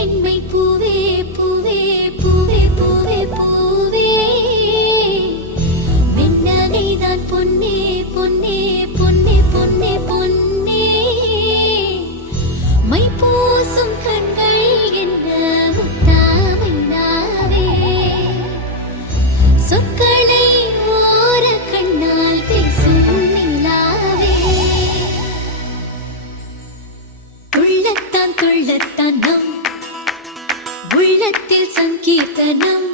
பெண்மை பூவே பூவே பூவே பூவே பூவே வெண்ணகைதான் பொன்னே பொன்னே பொன்னே பொன்னே பொன்னே மை பூசும் கண்கள் என்ன முத்தாமை நாவே சொற்களை ஓர கண்ணால் பேசும் நிலாவே துள்ளத்தான் துள்ளத்தான் நம் உள்ளத்தில் சங்கீர்த்தனம்